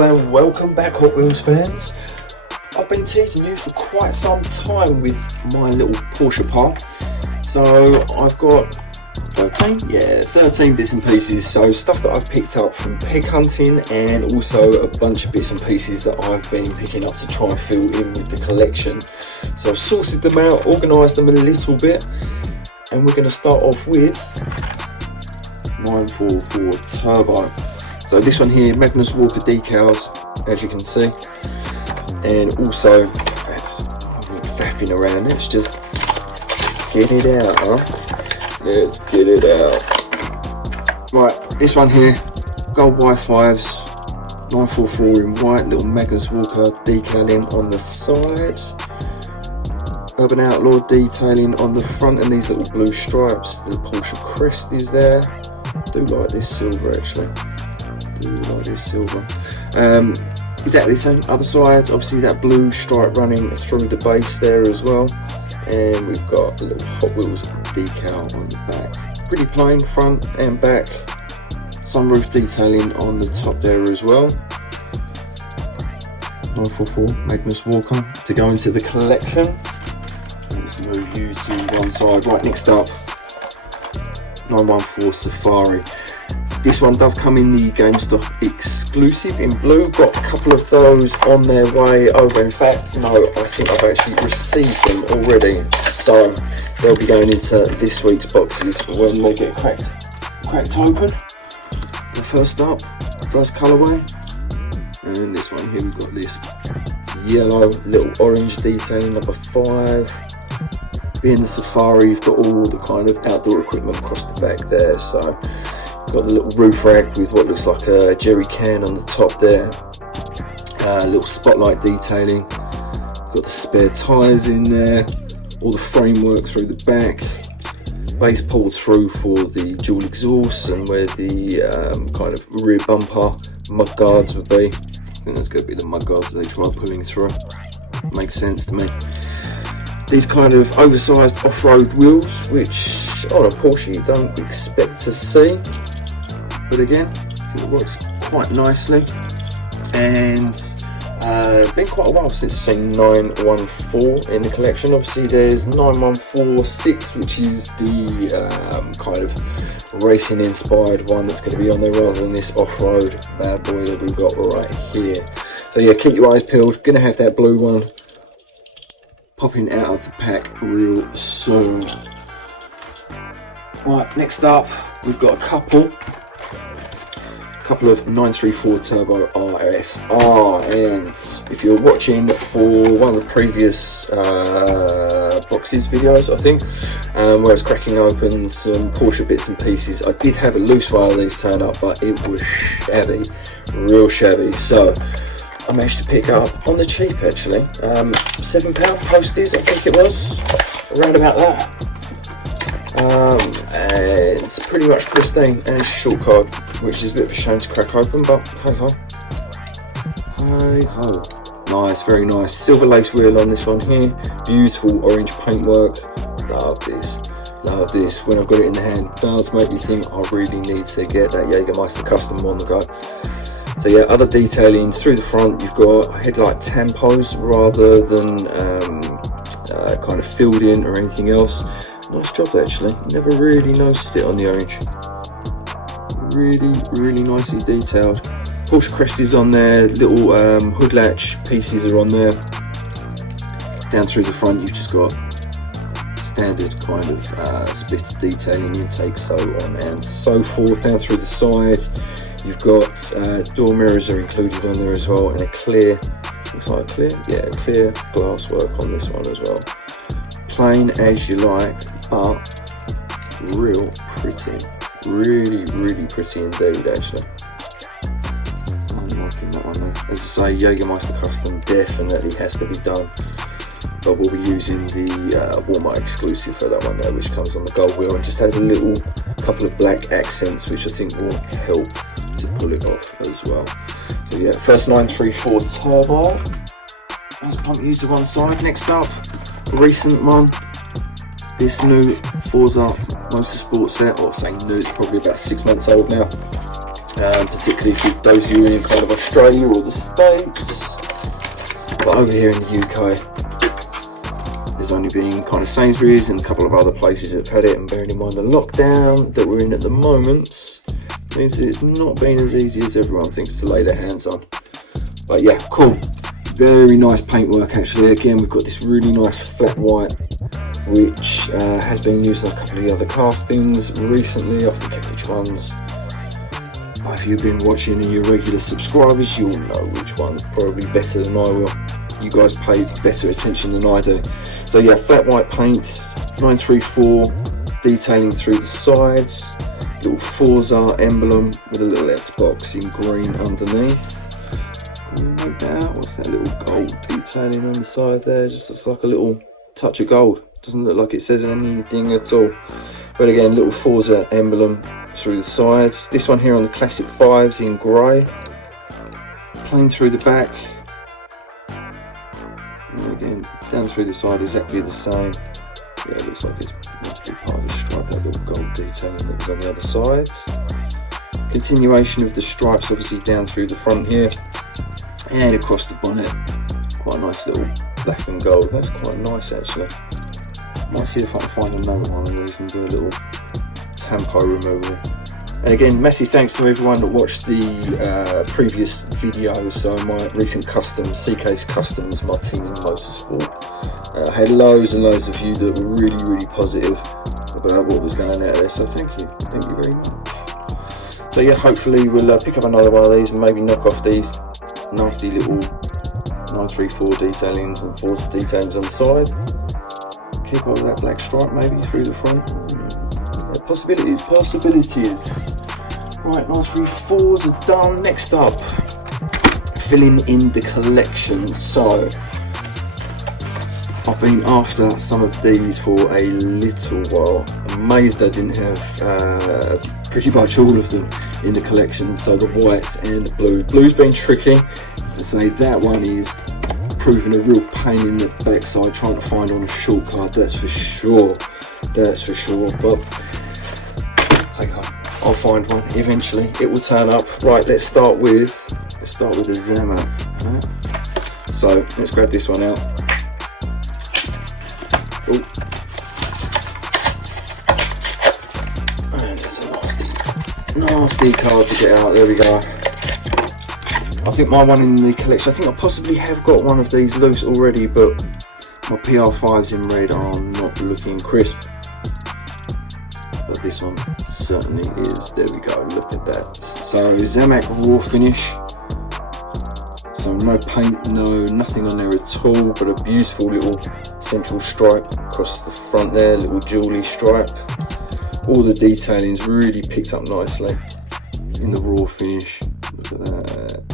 Hello and welcome back, Hot Wheels fans. I've been teasing you for quite some time with my little Porsche pile. So I've got 13 bits and pieces. So stuff that I've picked up from peg hunting, and also a bunch of bits and pieces that I've been picking up to try and fill in with the collection. So I've sorted them out, organised them a little bit, and we're going to start off with 944 Turbo. So this one here, Magnus Walker decals, as you can see, and also, that's faffing around, let's just get it out, huh? Let's get it out. Right, this one here, gold Y5s, 944 in white, little Magnus Walker decaling on the sides, Urban Outlaw detailing on the front, and these little blue stripes, the Porsche crest is there. I do like this silver actually. Exactly the same other side, obviously that blue stripe running through the base there as well, and we've got a little Hot Wheels decal on the back, pretty plain front and back, sunroof detailing on the top there as well. 944 Magnus Walker to go into the collection. Let's move you to one side. Right, next up, 914 Safari. This one does come in the GameStop exclusive in blue. Got a couple of those on their way over. In fact, no, I think I've actually received them already. So they'll be going into this week's boxes when they get cracked open. The first up, first colourway, and this one here, we've got this yellow little orange detailing, number 5. Being the Safari, you've got all the kind of outdoor equipment across the back there. So got the little roof rack with what looks like a jerry can on the top there, little spotlight detailing, got the spare tyres in there, all the framework through the back, base pulled through for the dual exhaust, and where the kind of rear bumper mud guards would be. I think that's going to be the mud guards that they try pulling through. Makes sense to me. These kind of oversized off-road wheels, which on a Porsche you don't expect to see. But again, I think it works quite nicely, and been quite a while since seeing 914 in the collection. Obviously there's 9146, which is the kind of racing inspired one that's going to be on there, rather than this off-road bad boy that we've got right here. So yeah, keep your eyes peeled, gonna have that blue one popping out of the pack real soon. Right, next up we've got a couple of 934 Turbo RSR, and if you're watching for one of the previous boxes videos, I think, where I was cracking open some Porsche bits and pieces, I did have a loose one of these turn up, but it was shabby, real shabby. So I managed to pick up on the cheap actually, £7 posted, I think it was, around about that. And it's pretty much pristine, and it's a short card, which is a bit of a shame to crack open, but hey ho. Hey ho. Nice, very nice. Silver lace wheel on this one here. Beautiful orange paintwork. Love this. Love this. When I've got it in the hand, does make me think I really need to get that Jägermeister custom on the go. So yeah, other detailing through the front, you've got headlight tampos rather than kind of filled in or anything else. Nice job actually, never really noticed it on the orange. Really nicely detailed. Porsche crest is on there, little hood latch pieces are on there. Down through the front you've just got standard kind of split detailing, intake, so on and so forth. Down through the sides you've got door mirrors are included on there as well, and a clear, looks like clear glass work on this one as well. Plain as you like, but real pretty, really pretty indeed actually. I'm liking that one though. As I say, Jägermeister custom definitely has to be done, but we'll be using the Walmart exclusive for that one there, which comes on the gold wheel and just has a little couple of black accents, which I think will help to pull it off as well. So yeah, first 934 Turbo. Let's pump these to one side. Next up, a recent one. This new Forza Motorsport set, or saying new, it's probably about 6 months old now. particularly for those of you in kind of Australia or the States. But over here in the UK, there's only been kind of Sainsbury's and a couple of other places that have had it, and bearing in mind the lockdown that we're in at the moment means that it's not been as easy as everyone thinks to lay their hands on. But yeah, cool. Very nice paintwork actually. Again, we've got this really nice flat white, which has been used in a couple of the other castings recently. I forget which ones. If you've been watching and you're regular subscribers, you'll know which one's probably better than I will. You guys pay better attention than I do. So yeah, flat white paints, 934 detailing through the sides, little Forza emblem with a little Xbox in green underneath. Can we make that out? What's that little gold detailing on the side there? Just looks like a little touch of gold. Doesn't look like it says anything at all. But again, little Forza emblem through the sides. This one here on the classic 5s in grey. Plain through the back. And again, down through the side exactly the same. Yeah, it looks like it's meant to be part of a stripe, that little gold detailing that was on the other side. Continuation of the stripes obviously down through the front here. And across the bonnet. Quite a nice little black and gold. That's quite nice actually. Might see if I can find another one of these and do a little tampo removal. And again, massive thanks to everyone that watched the previous video. So my recent custom, CK's Customs, my team in Motorsport. I had loads and loads of you that were really positive about what was going out there. So thank you very much. So yeah, hopefully we'll pick up another one of these and maybe knock off these nasty little 934 detailings and Forza detailings on the side. Keep over that black stripe maybe through the front. Yeah, possibilities. Right, 934s are done. Next up, filling in the collection. So I've been after some of these for a little while. I'm amazed I didn't have pretty much all of them in the collection. So the white and the blue. Blue's been tricky. I say that one is proving a real pain in the backside trying to find on a shortcut, that's for sure, but hey, I'll find one eventually, it will turn up. Right, let's start with the Zamak. Right? So let's grab this one out. Ooh. And that's a nasty card to get out. There we go. I think my one in the collection, I think I possibly have got one of these loose already, but my PR5s in red are not looking crisp. But this one certainly is. There we go, look at that. So Zamak raw finish. So no paint, nothing on there at all, but a beautiful little central stripe across the front there, little jewelry stripe. All the detailing's really picked up nicely in the raw finish. Look at that.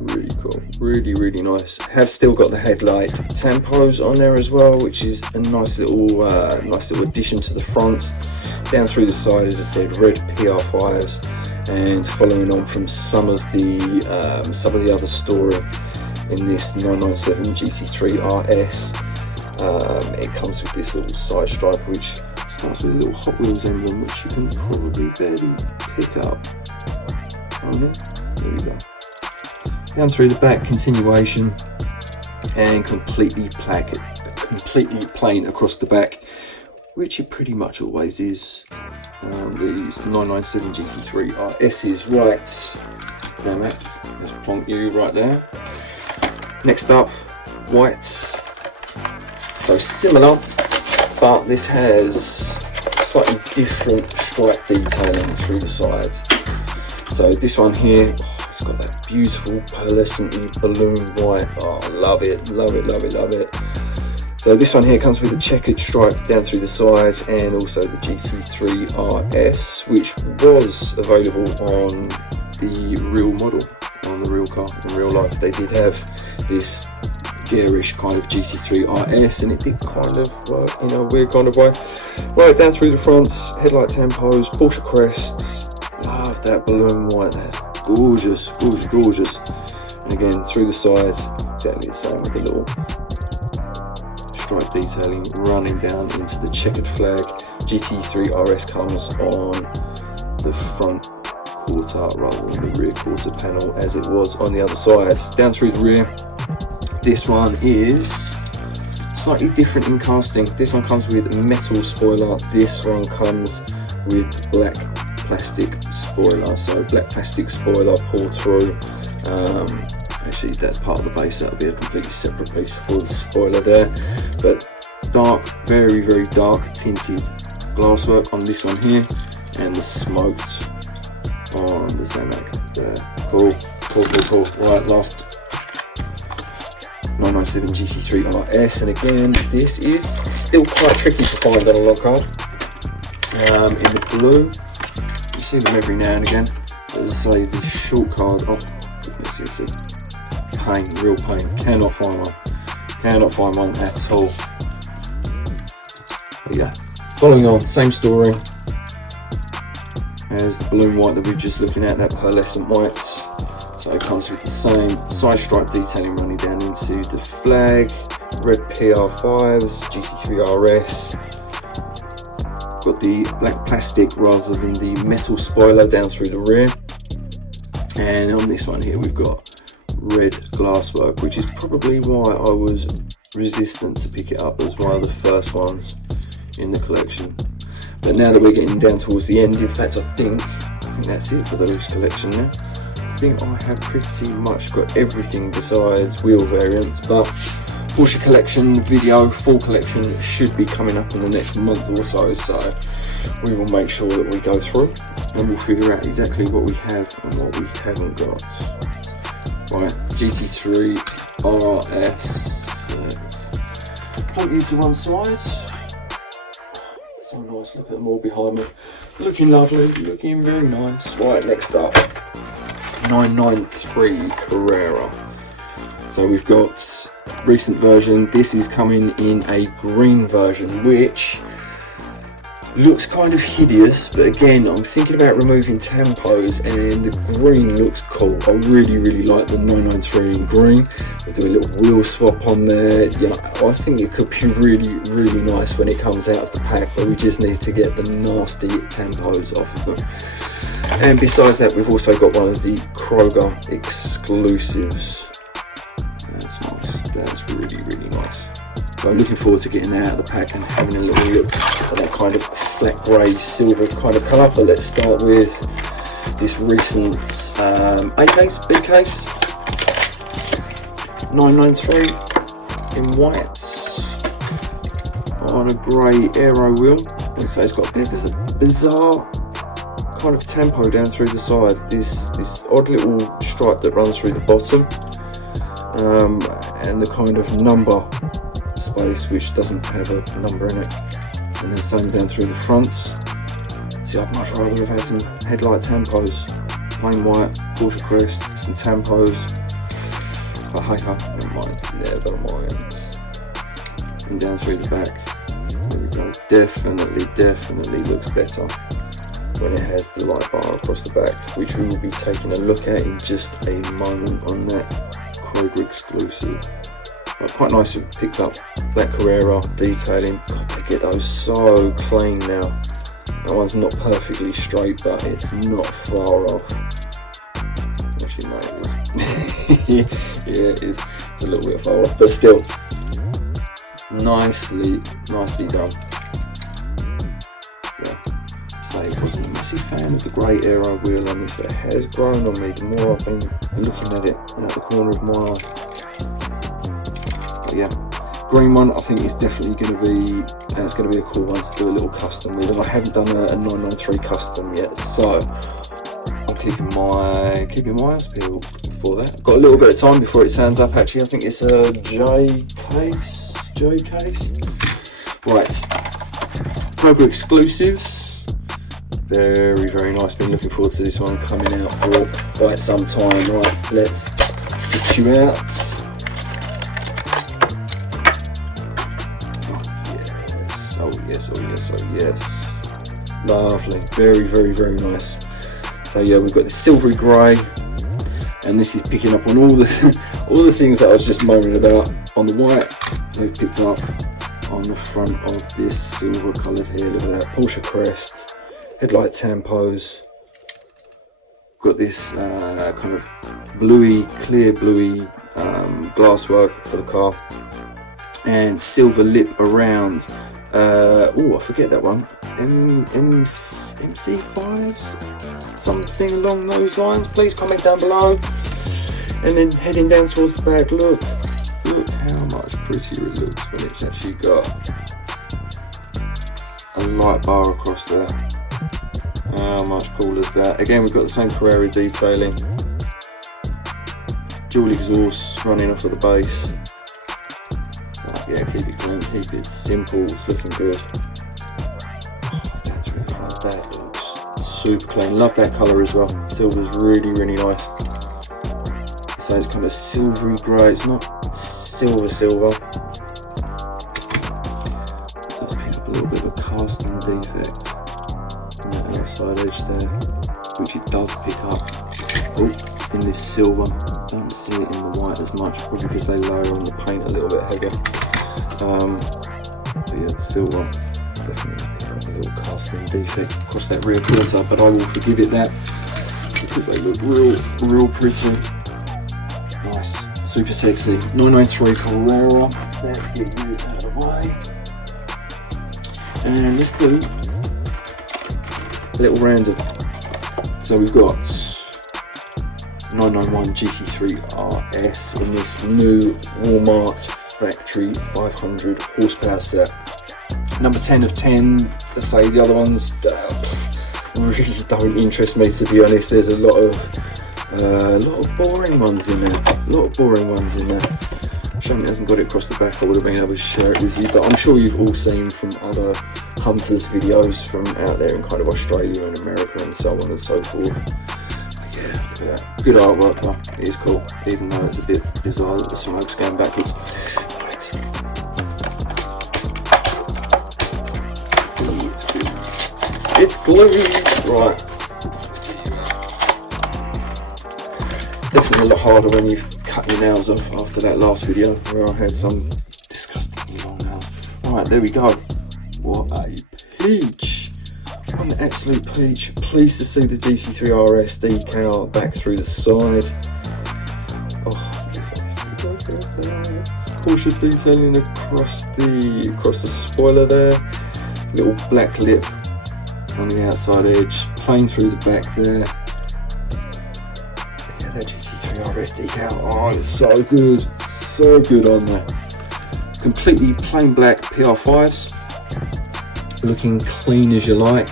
Really cool, really nice. Have still got the headlight tampos on there as well, which is a nice little addition to the front. Down through the side, as I said, red PR5s, and following on from some of the other story in this 997 GT3 RS. It comes with this little side stripe, which starts with a little Hot Wheels emblem, which you can probably barely pick up. On here, there we go. Down through the back, continuation, and completely plain across the back, which it pretty much always is on these 997 GT3 RS's. Right, Zamak, let's bonk you right there. Next up, white. So similar, but this has slightly different stripe detailing through the side. So this one here, it's got that beautiful pearlescent balloon white. Oh, love it. So this one here comes with a checkered stripe down through the sides, and also the GT3 RS, which was available on the real model, on the real car in real life. They did have this garish kind of GT3 RS, and it did kind of work in a weird kind of way. Right, down through the front, headlight tampos, Porsche crest. Love that balloon white, that's gorgeous. And again, through the sides, exactly the same with the little stripe detailing running down into the checkered flag. GT3 RS comes on the front quarter rather than the rear quarter panel as it was on the other side. Down through the rear, this one is slightly different in casting. This one comes with metal spoiler, this one comes with black plastic spoiler. So black plastic spoiler pull through. Actually that's part of the base, that'll be a completely separate piece for the spoiler there. But dark, very very dark tinted glasswork on this one here, and the smoked on the Zamac there. Cool. Right, last 997 GT3 RS, and again this is still quite tricky to find on a log card. In the blue, you see them every now and again. As I say, the short card, oh goodness, it's a pain, real pain. Cannot find one at all. But yeah, following on, same story as the blue and white that we were just looking at, that pearlescent whites. So it comes with the same side stripe detailing running down into the flag, red PR5s, GT3 RS. Got the black plastic rather than the metal spoiler down through the rear. And on this one here we've got red glasswork, which is probably why I was resistant to pick it up as one of the first ones in the collection. But now that we're getting down towards the end, in fact I think that's it for the loose collection now. I think I have pretty much got everything besides wheel variants, but Porsche collection video, full collection, should be coming up in the next month or so, so we will make sure that we go through and we'll figure out exactly what we have and what we haven't got. Right, GT3 RS, let's put you to one side. So nice, look at them all behind me, looking lovely, looking very nice. Right, next up, 993 Carrera. So we've got recent version. This is coming in a green version, which looks kind of hideous, but again I'm thinking about removing tampos and the green looks cool. I really like the 993 in green. We'll do a little wheel swap on there. Yeah, I think it could be really nice when it comes out of the pack, but we just need to get the nasty tampos off of them. And besides that, we've also got one of the Kroger exclusives. That's nice, that's really nice. So I'm looking forward to getting that out of the pack and having a little look at that kind of flat grey silver kind of colour. But let's start with this recent A case, B case, 993 in whites on a grey aero wheel. And so it's got a bit of a bizarre kind of tempo down through the side. This odd little stripe that runs through the bottom, and the kind of number space which doesn't have a number in it, and then same down through the fronts. See, I'd much rather have had some headlight tampos, plain white, Porsche crest, some tampos, but hey ho, never mind, never mind. And down through the back, there we go, definitely looks better when it has the light bar across the back, which we will be taking a look at in just a moment on that Kroger exclusive. Quite nice, picked up black Carrera detailing. God, they get those so clean now. That one's not perfectly straight, but it's not far off. Actually, no, it is. Yeah, it is. It's a little bit far off, but still, nicely done. Yeah, say I wasn't a massive fan of the grey aero wheel on this, but it has grown on me the more I've been looking at it out the corner of my eye. Yeah, green one I think is definitely going to be, that's going to be a cool one to do a little custom with, and I haven't done a 993 custom yet, so I'm keeping my eyes peeled for that. Got a little bit of time before it turns up. Actually, I think it's a J case. Right, Kroger exclusives, very nice. Been looking forward to this one coming out for quite some time. Right, let's get you out. Oh yes, lovely, very nice. So yeah, we've got the silvery grey, and this is picking up on all the things that I was just moaning about on the white. They've picked up on the front of this silver coloured here. Look at that, Porsche crest, headlight tampos, got this kind of bluey, clear bluey glasswork for the car, and silver lip around. Oh, I forget that one. MC5s, something along those lines. Please comment down below. And then heading down towards the back, look how much prettier it looks when it's actually got a light bar across there. How much cool is that? Again, we've got the same Carrera detailing, dual exhausts running off of the base. Yeah, keep it clean, keep it simple, it's looking good. Oh, that's really nice. That looks super clean. Love that colour as well. Silver's really, really nice. So it's kind of silvery grey, it's not silver. It does pick up a little bit of a casting defect on that outside edge there, which it does pick up. Oh, in this silver. Don't see it in the white as much, probably because they layer on the paint a little bit heavier. But yeah, the silver definitely pick up a little casting defect across that rear quarter, but I will forgive it that because they look real pretty. Nice, super sexy. 993 Carrera. Let's get you out of the way. And let's do a little random. So we've got 991 GT3 RS in this new Walmart factory 500 horsepower set. Number 10 of 10. Let's say the other ones really don't interest me, to be honest. There's a lot of boring ones in there. Shame it hasn't got it across the back. I would have been able to share it with you, but I'm sure you've all seen from other hunters videos from out there in kind of Australia and America and so on and so forth. But yeah, look at that. Good artwork though. It is cool, even though it's a bit bizarre that the smoke's going backwards. Right. It's gluey. Right. Definitely a lot harder when you cut your nails off after that last video where I had some disgustingly long nails. Alright, there we go. What a peach. What an absolute peach. Pleased to see the GT3 RS decal back through the side. Oh, yes. Porsche detailing across the spoiler there. Little black lip on the outside edge. Plain through the back there. That GT3 RS decal, oh, it's so good on there. Completely plain black PR5s, looking clean as you like.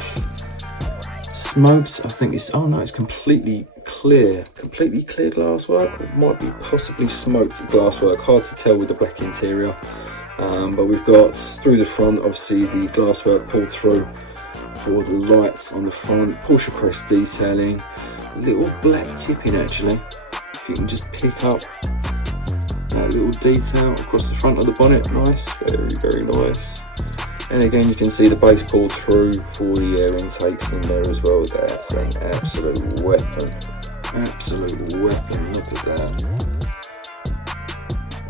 Smoked, I think it's, oh no, it's completely clear glasswork, or might be possibly smoked glasswork, hard to tell with the black interior. But we've got through the front, obviously the glasswork pulled through for the lights on the front, Porsche crest detailing. Little black tipping actually, if you can just pick up that little detail across the front of the bonnet. Nice, very nice. And again, you can see the base pulled through for the air intakes in there as well. That's an absolute weapon. Look at that.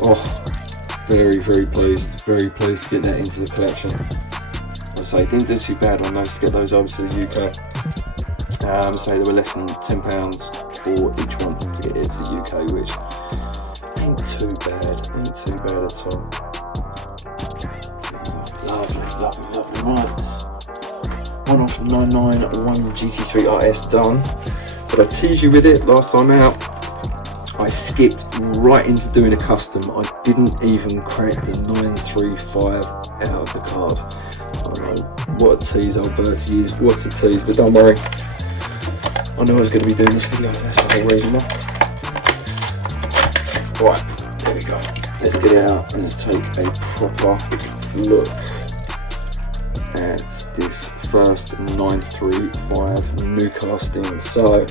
Oh, very pleased to get that into the collection. I say, didn't do too bad on those to get those over to the UK. So they were less than £10 for each one to get here to the UK, which ain't too bad at all. Lovely. Right, one off 991 GT3 RS done, but I teased you with it last time out. I skipped right into doing a custom. I didn't even crack the 935 out of the card. I know, what a tease old Bertie is, what a tease, but don't worry. I knew I was going to be doing this video, that's the whole reason why. Right, there we go. Let's get it out and let's take a proper look at this first 935 new casting. So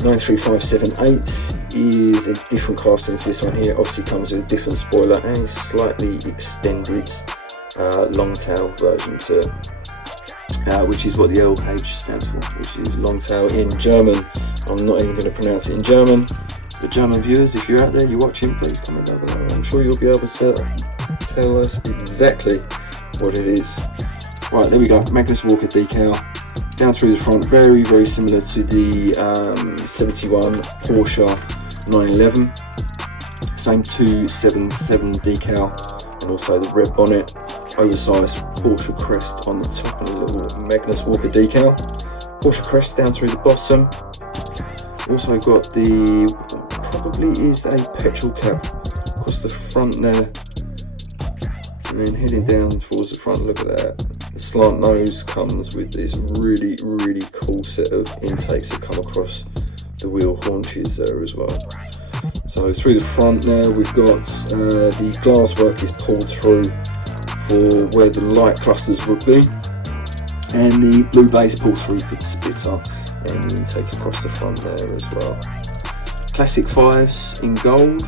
93578 is a different casting to this one here. Obviously comes with a different spoiler and a slightly extended long tail version to it. Which is what the LH stands for, which is long tail in German. I'm not even going to pronounce it in German. The German viewers, if you're out there, you're watching, please comment down below. I'm sure you'll be able to tell us exactly what it is. Right, there we go, Magnus Walker decal. Down through the front, very, very similar to the 71 Porsche 911. Same 277 decal, and also the red bonnet, oversized Porsche crest on the top, and a little Magnus Walker decal. Porsche crest down through the bottom. Also got the, probably is a petrol cap across the front there, and then heading down towards the front. Look at that. The slant nose comes with this really, really cool set of intakes that come across the wheel haunches there as well. So through the front now, we've got the glasswork is pulled through for where the light clusters would be, and the blue base pulled through for the splitter and the intake across the front there as well. Classic 5s in gold.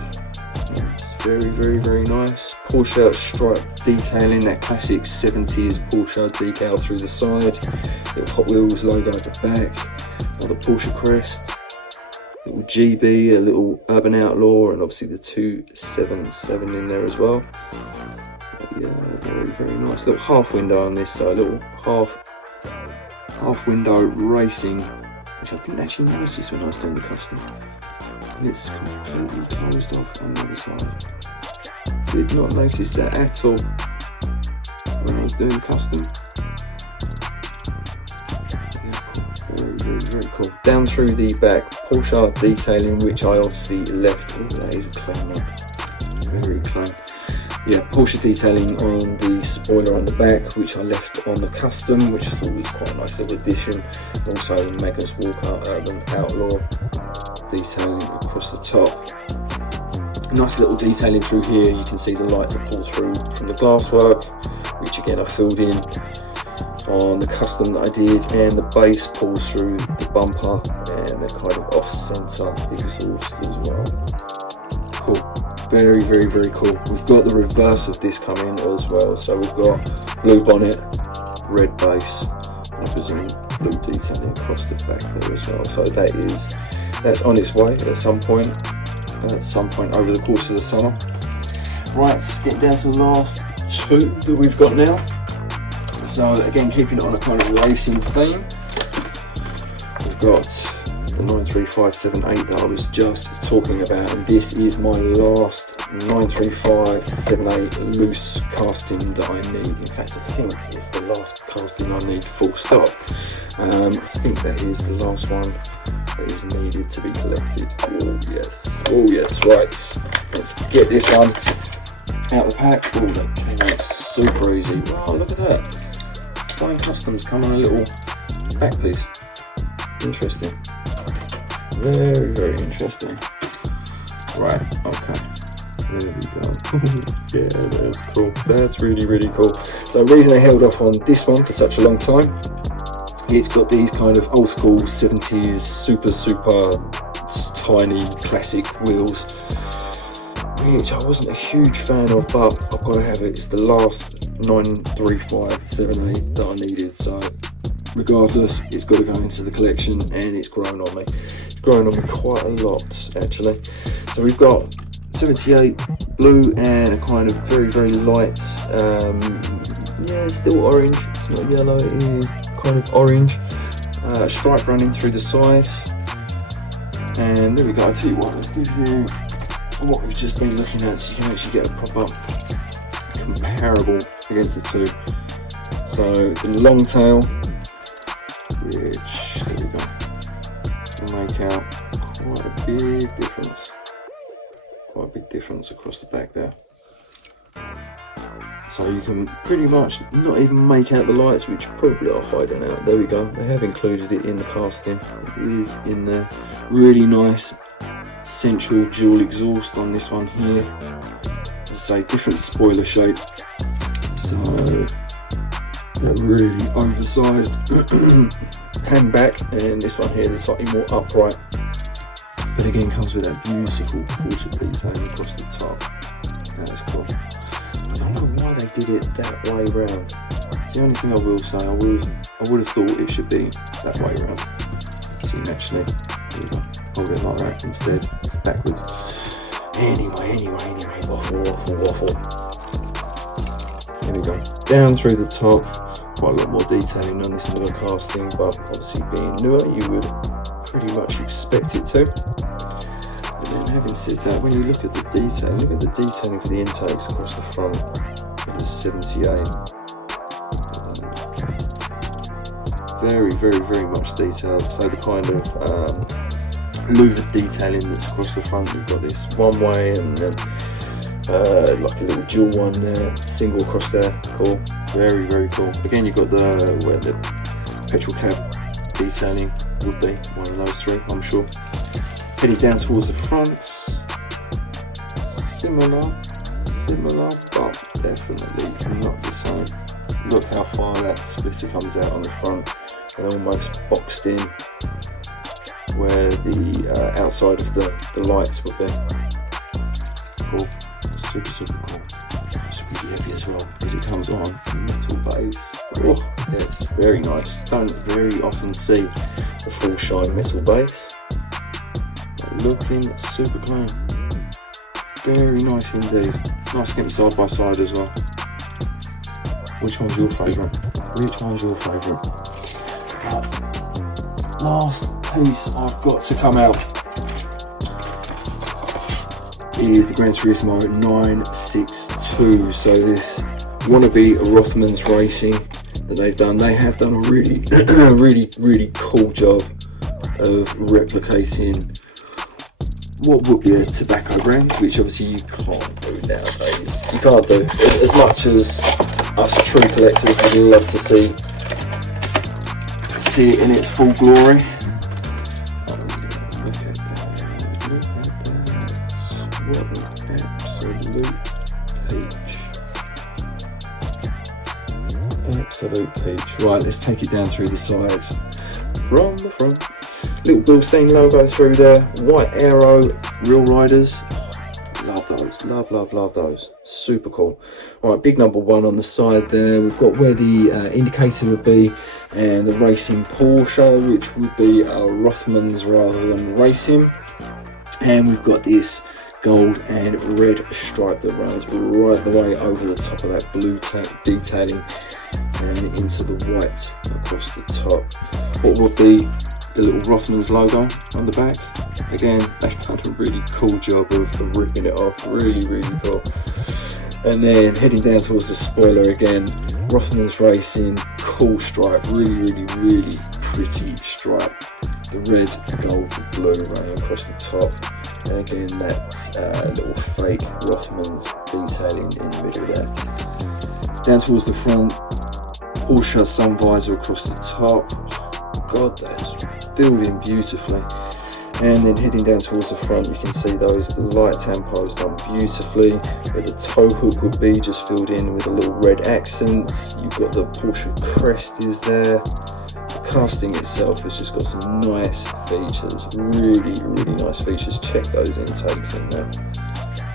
It's very, very, very nice. Porsche stripe detailing, that classic 70s Porsche decal through the side. Little Hot Wheels logo at the back. Another Porsche crest. Little GB, a little Urban Outlaw, and obviously the 277 in there as well. But yeah, very, very nice. Little half window on this, so a little half window racing, which I didn't actually notice when I was doing the custom. And it's completely closed off on the other side. Did not notice that at all when I was doing the custom. Very, very, very cool. Down through the back, Porsche detailing, which I obviously left. Oh, that is a clean one. Very clean. Yeah, Porsche detailing on the spoiler on the back, which I left on the custom, which I thought was quite a nice little addition. And also the Magnus Walker Urban Outlaw detailing across the top. Nice little detailing through here. You can see the lights are pulled through from the glasswork, which again I filled in on the custom that I did, and the base pulls through the bumper and the kind of off-center exhaust as well. Cool, very, very, very cool. We've got the reverse of this coming as well, so we've got blue bonnet, red base, I presume blue detailing across the back there as well. So that's on its way at some point over the course of the summer. Right, getting down to the last two that we've got now. So again, keeping it on a kind of racing theme, we've got the 93578 that I was just talking about, and this is my last 93578 loose casting that I need. In fact, I think it's the last casting I need, full stop. I think that is the last one that is needed to be collected. Oh yes, right, let's get this one out of the pack. Oh, that came out super easy. Wow, look at that. Flying Customs come on a little back piece. Interesting. Very, very interesting. Right, okay. There we go. Yeah, that's cool. That's really, really cool. So the reason I held off on this one for such a long time, it's got these kind of old school 70s super tiny classic wheels, which I wasn't a huge fan of, but I've got to have it. It's the last 93578 that I needed, so regardless, it's got to go into the collection, and it's grown on me. It's grown on me quite a lot, actually. So we've got 78 blue and a kind of very, very light, yeah, it's still orange, it's not yellow, it is kind of orange, stripe running through the sides. And there we go. I'll tell you what, let's give you what we've just been looking at, so you can actually get a proper comparable against the two. So the long tail, which, there we go, will make out quite a big difference. Quite a big difference across the back there. So you can pretty much not even make out the lights, which probably are hiding out. There we go, they have included it in the casting. It is in there. Really nice central dual exhaust on this one here. As I say, different spoiler shape. So that really oversized handback, and this one here is slightly more upright. But again, comes with that beautiful Porsche detailing across the top. That's cool. I don't know why they did it that way round. It's the only thing I will say. I would have thought it should be that way round. So you can actually, there we go, hold it like that. Instead, it's backwards. Anyway, waffle. Here we go. Down through the top. Quite a lot more detailing on this newer casting, but obviously being newer, you would pretty much expect it to. And then having said that, when you look at the detail, look at the detailing for the intakes across the front of the 78. Very, very, very much detailed. So the kind of louvered detailing that's across the front. You've got this one way and then like a little dual one there, single across there. Cool. Very, very cool. Again, you've got where the petrol cab detailing would be, one of those three, I'm sure. Heading down towards the front, similar, but definitely not the same. Look how far that splitter comes out on the front, and almost boxed in where the outside of the lights would be. Cool, super, super cool. It's really heavy as well because it comes on metal base. Oh, yes, very nice. Don't very often see a full shine metal base. But looking super clean. Very nice indeed. Nice to get them side by side as well. Which one's your favourite? Which one's your favourite? Last piece I've got to come out is the Gran Turismo 962. So this wannabe Rothmans Racing that they've done. They have done a really, really cool job of replicating what would be a tobacco brand, which obviously you can't do nowadays. You can't do. As much as us true collectors would love to see it in its full glory. Look at that. What an absolute peach. Absolute peach. Right, let's take it down through the sides. From the front. Little Bilstein logo through there. White arrow, real riders. Love those. Love those. Super cool. Alright, big number 1 on the side there. We've got where the indicator would be and the racing Porsche, which would be Rothmans rather than racing. And we've got this gold and red stripe that runs right the way over the top of that blue detailing and into the white across the top. What would be the little Rothmans logo on the back. Again, they've done a really cool job of ripping it off. Really cool. And then heading down towards the spoiler again, Rothmans Racing, cool stripe, really pretty stripe. The red, the gold, the blue running across the top. And again, that little fake Rothmans detailing in the middle there. Down towards the front, Porsche sun visor across the top. God, that's filled in beautifully. And then heading down towards the front, you can see those light tampos done beautifully, where the tow hook would be just filled in with a little red accents. You've got the Porsche crest is there. The casting itself has just got some nice features, really nice features. Check those intakes in there,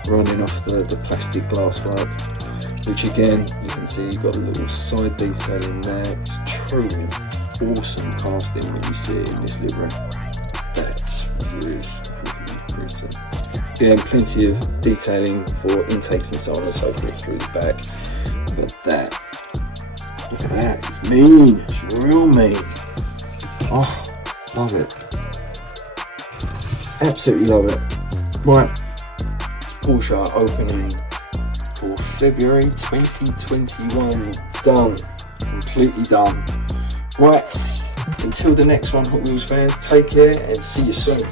running off the plastic glass work, which again, you can see you've got a little side detail in there. It's truly awesome casting when you see it in this livery. That's really pretty. Again, plenty of detailing for intakes and so on and so forth through the back. But that, look at that, it's mean, it's real mean. Oh, love it. Absolutely love it. Right, it's Porsche opening for February 2021. Done, completely done. Right, until the next one, Hot Wheels fans, take care and see you soon.